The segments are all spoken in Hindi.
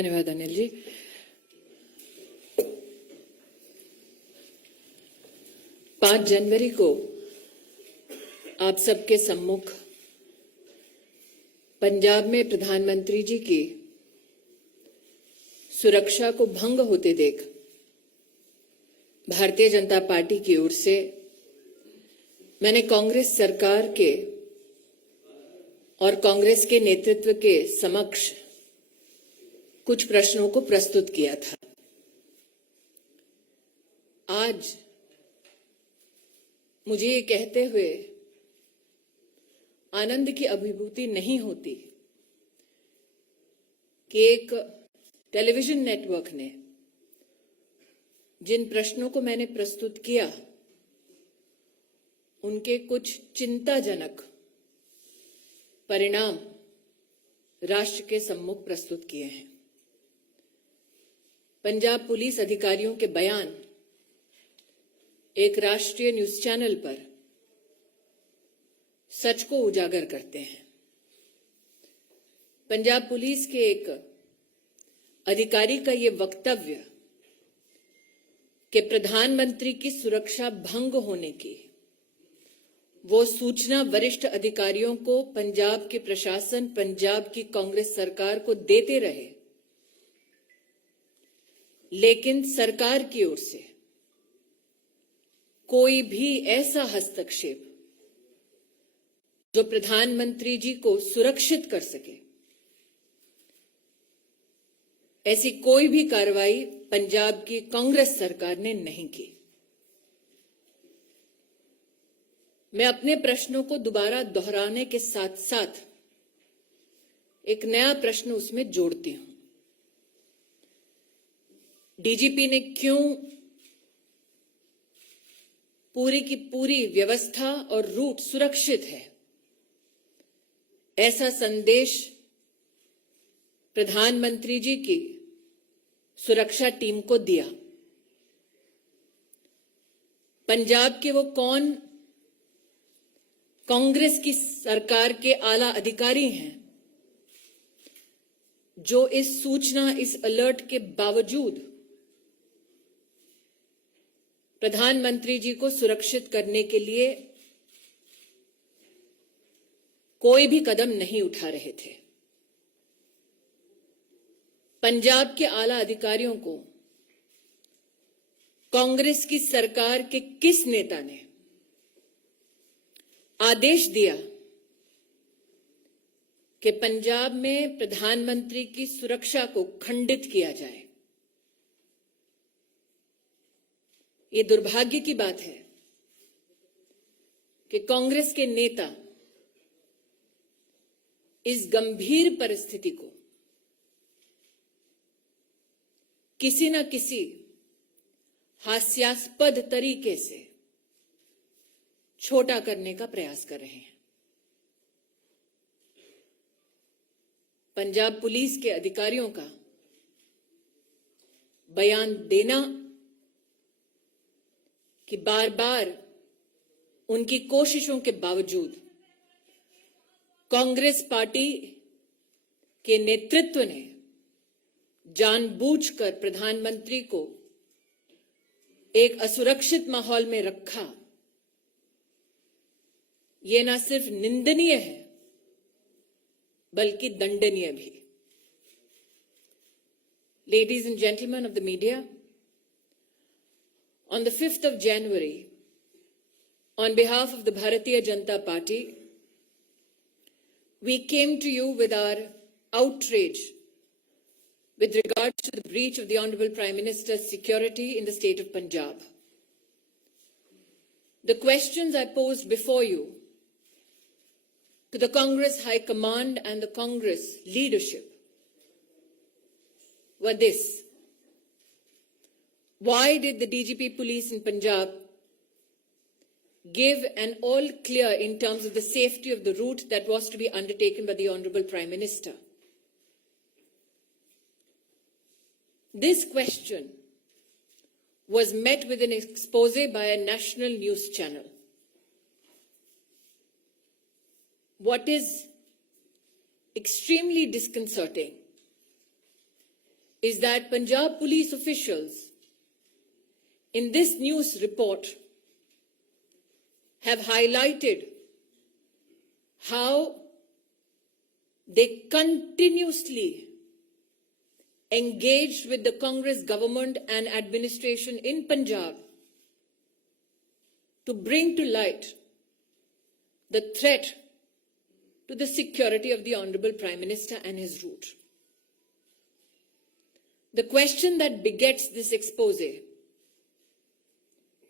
धन्यवाद अनिल जी। पांच जनवरी को आप सबके सम्मुख पंजाब में प्रधानमंत्री जी की सुरक्षा को भंग होते देख भारतीय जनता पार्टी की ओर से मैंने कांग्रेस सरकार के और कांग्रेस के नेतृत्व के समक्ष कुछ प्रश्नों को प्रस्तुत किया था। आज मुझे ये कहते हुए आनंद की अभिभूति नहीं होती कि एक टेलीविजन नेटवर्क ने जिन प्रश्नों को मैंने प्रस्तुत किया उनके कुछ चिंताजनक परिणाम राष्ट्र के सम्मुख प्रस्तुत किए हैं। पंजाब पुलिस अधिकारियों के बयान एक राष्ट्रीय न्यूज चैनल पर सच को उजागर करते हैं। पंजाब पुलिस के एक अधिकारी का ये वक्तव्य कि प्रधानमंत्री की सुरक्षा भंग होने की वो सूचना वरिष्ठ अधिकारियों को पंजाब के प्रशासन, पंजाब की कांग्रेस सरकार को देते रहे, लेकिन सरकार की ओर से कोई भी ऐसा हस्तक्षेप जो प्रधानमंत्री जी को सुरक्षित कर सके, ऐसी कोई भी कार्रवाई पंजाब की कांग्रेस सरकार ने नहीं की। मैं अपने प्रश्नों को दोबारा दोहराने के साथ साथ एक नया प्रश्न उसमें जोड़ती हूं। डीजीपी ने क्यों पूरी की पूरी व्यवस्था और रूट सुरक्षित है, ऐसा संदेश प्रधानमंत्री जी की सुरक्षा टीम को दिया? पंजाब के वो कौन कांग्रेस की सरकार के आला अधिकारी हैं जो इस सूचना, इस अलर्ट के बावजूद प्रधानमंत्री जी को सुरक्षित करने के लिए कोई भी कदम नहीं उठा रहे थे? पंजाब के आला अधिकारियों को कांग्रेस की सरकार के किस नेता ने आदेश दिया कि पंजाब में प्रधानमंत्री की सुरक्षा को खंडित किया जाए? ये दुर्भाग्य की बात है कि कांग्रेस के नेता इस गंभीर परिस्थिति को किसी न किसी हास्यास्पद तरीके से छोटा करने का प्रयास कर रहे हैं। पंजाब पुलिस के अधिकारियों का बयान देना कि बार बार उनकी कोशिशों के बावजूद कांग्रेस पार्टी के नेतृत्व ने जानबूझकर प्रधानमंत्री को एक असुरक्षित माहौल में रखा, ये न सिर्फ निंदनीय है बल्कि दंडनीय भी। Ladies and gentlemen of the media, on the 5th of January, on behalf of the Bharatiya Janata Party, we came to you with our outrage with regards to the breach of the Honorable Prime Minister's security in the state of Punjab. The questions I posed before you to the Congress High Command and the Congress leadership were this: why did the DGP police in Punjab give an all clear in terms of the safety of the route that was to be undertaken by the Honorable Prime Minister? This question was met with an expose by a national news channel. What is extremely disconcerting is that Punjab police officials in this news report have highlighted how they continuously engaged with the Congress government and administration in Punjab to bring to light the threat to the security of the Honorable Prime Minister and his route. The question that begets this expose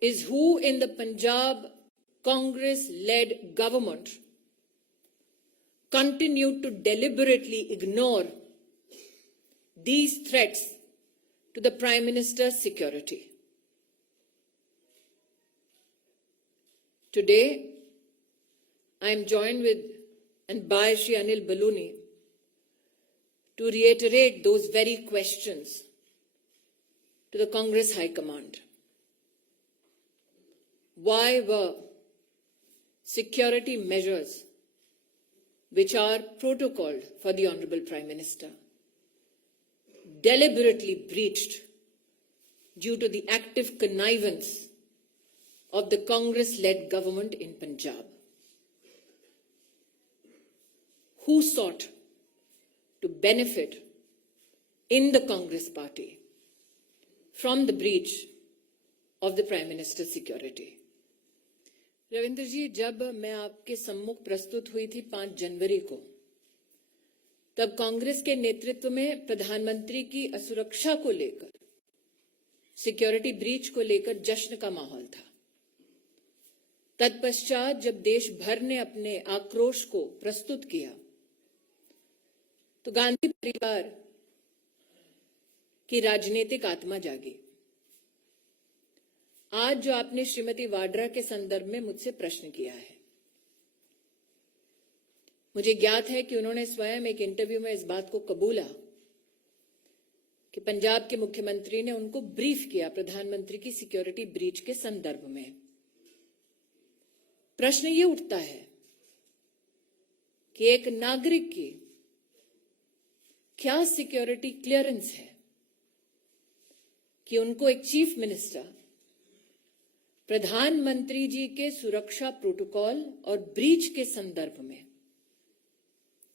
is who in the Punjab Congress-led government continued to deliberately ignore these threats to the Prime Minister's security. Today, I am joined by Shri Anil Baluni to reiterate those very questions to the Congress High Command. Why were security measures which are protocoled for the Honorable Prime Minister deliberately breached due to the active connivance of the Congress-led government in Punjab? Who sought to benefit in the Congress party from the breach of the Prime Minister's security? Ravindra जी, जब मैं आपके सम्मुख प्रस्तुत हुई थी 5 जनवरी को, तब कांग्रेस के नेतृत्व में प्रधानमंत्री की असुरक्षा को लेकर, सिक्योरिटी ब्रीच को लेकर जश्न का माहौल था। तत्पश्चात जब देश भर ने अपने आक्रोश को प्रस्तुत किया, तो गांधी परिवार की राजनीतिक आत्मा जागी। आज जो आपने श्रीमती वाड्रा के संदर्भ में मुझसे प्रश्न किया है, मुझे ज्ञात है कि उन्होंने स्वयं एक इंटरव्यू में इस बात को कबूला कि पंजाब के मुख्यमंत्री ने उनको ब्रीफ किया प्रधानमंत्री की सिक्योरिटी ब्रीच के संदर्भ में। प्रश्न ये उठता है कि एक नागरिक की क्या सिक्योरिटी क्लियरेंस है कि उनको एक चीफ मिनिस्टर प्रधानमंत्री जी के सुरक्षा प्रोटोकॉल और ब्रीच के संदर्भ में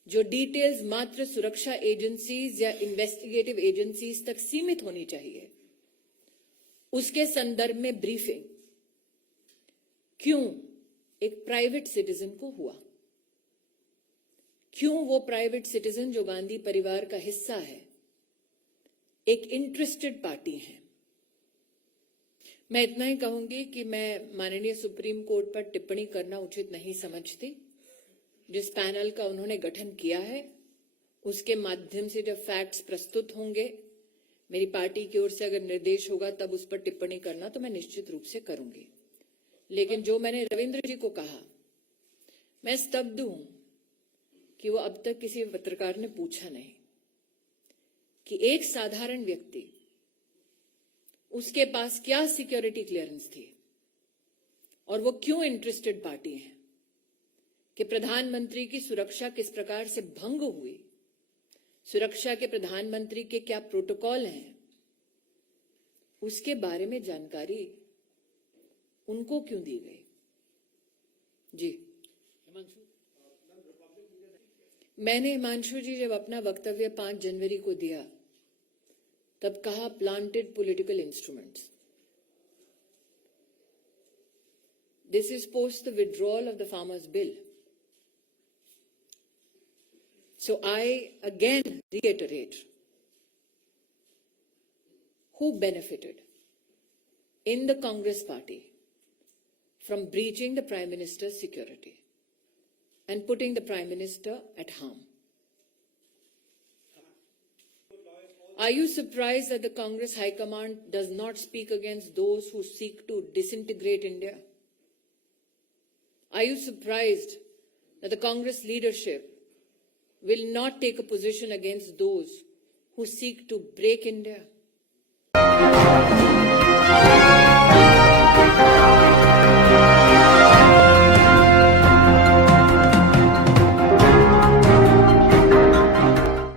जो डिटेल्स मात्र सुरक्षा एजेंसीज या इन्वेस्टिगेटिव एजेंसीज तक सीमित होनी चाहिए, उसके संदर्भ में ब्रीफिंग क्यों एक प्राइवेट सिटीजन को हुआ? क्यों वो प्राइवेट सिटीजन जो गांधी परिवार का हिस्सा है, एक इंटरेस्टेड पार्टी है? मैं इतना ही कहूंगी कि मैं माननीय सुप्रीम कोर्ट पर टिप्पणी करना उचित नहीं समझती। जिस पैनल का उन्होंने गठन किया है, उसके माध्यम से जब फैक्ट्स प्रस्तुत होंगे, मेरी पार्टी की ओर से अगर निर्देश होगा तब उस पर टिप्पणी करना तो मैं निश्चित रूप से करूंगी। लेकिन जो मैंने रविंद्र जी को कहा, मैं स्तब्ध हूं कि वो अब तक किसी पत्रकार ने पूछा नहीं कि एक साधारण व्यक्ति, उसके पास क्या सिक्योरिटी क्लियरेंस थी और वो क्यों इंटरेस्टेड पार्टी है कि प्रधानमंत्री की सुरक्षा किस प्रकार से भंग हुई, सुरक्षा के प्रधानमंत्री के क्या प्रोटोकॉल हैं, उसके बारे में जानकारी उनको क्यों दी गई? जी, मैंने हिमांशु जी जब अपना वक्तव्य 5 जनवरी को दिया तब कहा planted political instruments. This is post the withdrawal of the farmers bill. So I again reiterate who benefited in the Congress party from breaching the Prime Minister's security and putting the Prime Minister at harm. Are you surprised that the Congress High Command does not speak against those who seek to disintegrate India? Are you surprised that the Congress leadership will not take a position against those who seek to break India?